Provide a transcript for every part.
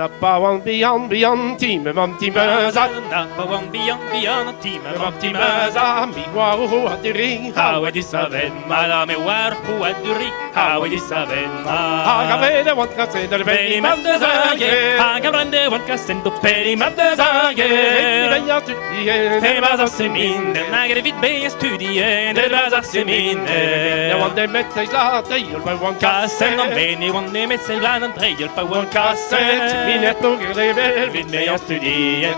Nappawan beyond team optimeza. Nappawan beyond team Optimeza mi wow adiri. How it is a ven, madame war who at the ring. How it is a ven. Agavede want ka se der Peri beni Madezage, Agabrande one Casendo Peri Madezage. Ja tutti Det var så min, när vi be studien, det var så min. Jag want dem med sig la det hjälpa one Kassen om beni, one name med sig bland en trejel på one kasset min ett nog level vid mig jag studien,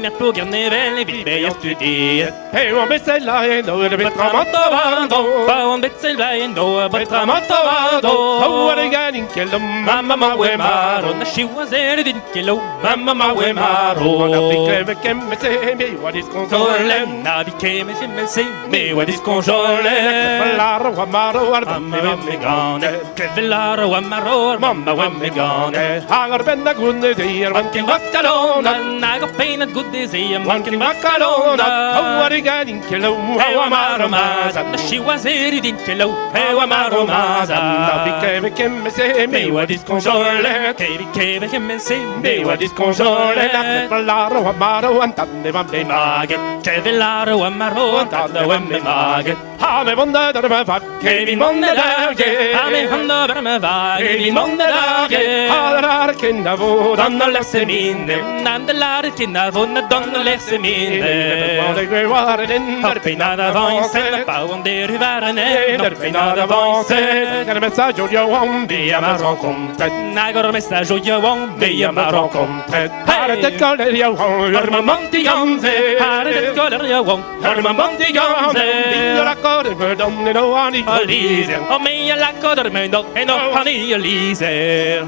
med program är väl vid mig jag studien. Hey on bestella ändå det bättre Tramatavando, Baron Betselva ändå, Tramatavando. Så är det gärninkelum Mamma Mawemaro, när she was there i vinkelo, Mamma Mawemaro. Kräver kemme se mig vad diskonsolen När vi keme sig men se mig vad diskonsolen. Laro amaro Mamma Wemmegane, Kevellaro Amaro, Mamma Wemmegane. Hangar benna gunne säger Vanken Vaskalona, Nago Painat Goodisium, Vanken Vaskalona. Så är det gärninkelum Hewa Maromaza, när she was there i vinkelo, Hewa Maromaza. Vi kräver kemme se mig vad diskonsolen Keve men se mig vad diskonsolen Laro amaro antande van be Maget, Kevellaro Amaro, Antanda Wemme Maget. Ha me vonda där med fack Kevin Mondelage, Ame Handa Bermeva, Kevin Mondelage. Har kinda vodan Donna läser minne, Nandelare kinna vunna, Donna läser minne. det var den där Pinada vansen, Baon der huvärne, där pinada vansen kan med så jag om Via Maron Comtet, Nagor mesta Jojon, Via Maron Comtet. Här det kallar jag hör man Montiganse, här är det skålar jag om, hör man Montiganse. jag kör för dem nu ani Elise, och mig jag lackar med då, en och han är Elise.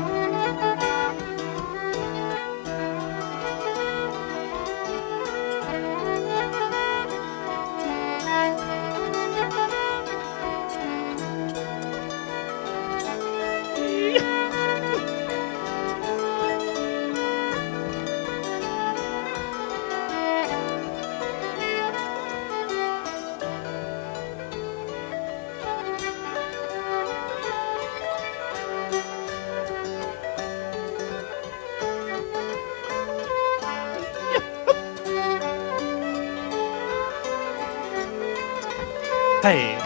Hej.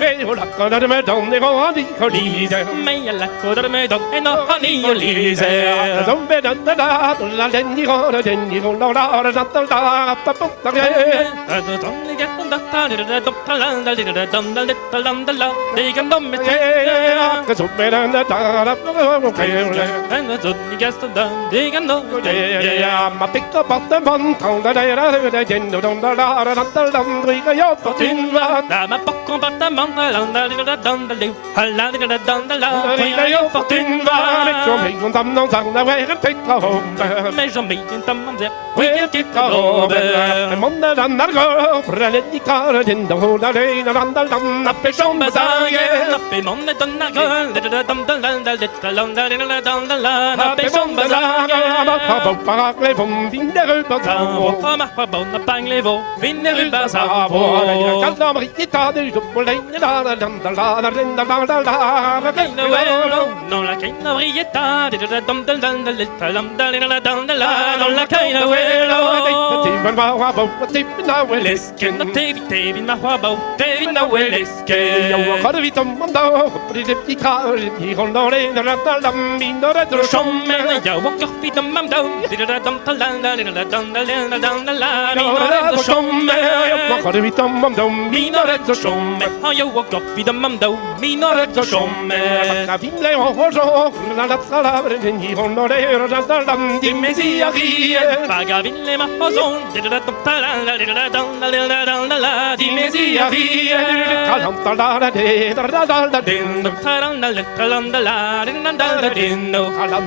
Hej och lackar med dem det går ani Elise Mig jag lackar med då, en och han är Elise. som med den där la den i går den i går la la Ma pick up at the one town that I don't know for Tinva. Jag får Tinva. Som hon tam någon sang där vägen titta home. Men som bilen tamman där, Vi titta home. Måndag andra går för i kar den då hålla dig när andra dan uppe som basagen. Uppe månne danna går, uppe som basagen. Ma pa le vom vinner ut på Savo, ma bona panglevo, vinner ut på Savo. Kalla mig hitta du upp och längre där Non la caina vrietta, non la caina velo. Tippen ma bo, tippen na welesken. Tevi ma habo, tevi na weleske. Jag har vi tom mando, det i kar i hållare när dam mindre retro som. Men jag walk off vid dem mamdo, Jag har vi tom mando, mindre retro som. Jag walk off vid dem mamdo, mina retro som. Jag vill ha så, när det ska vara den i hållare när dam Di mesia rie, paga ville ma pozon, di mesia rie, kalantala de da din talandala, din kalantala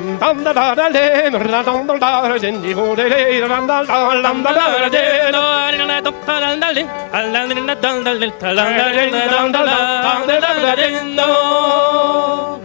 de den i hållare No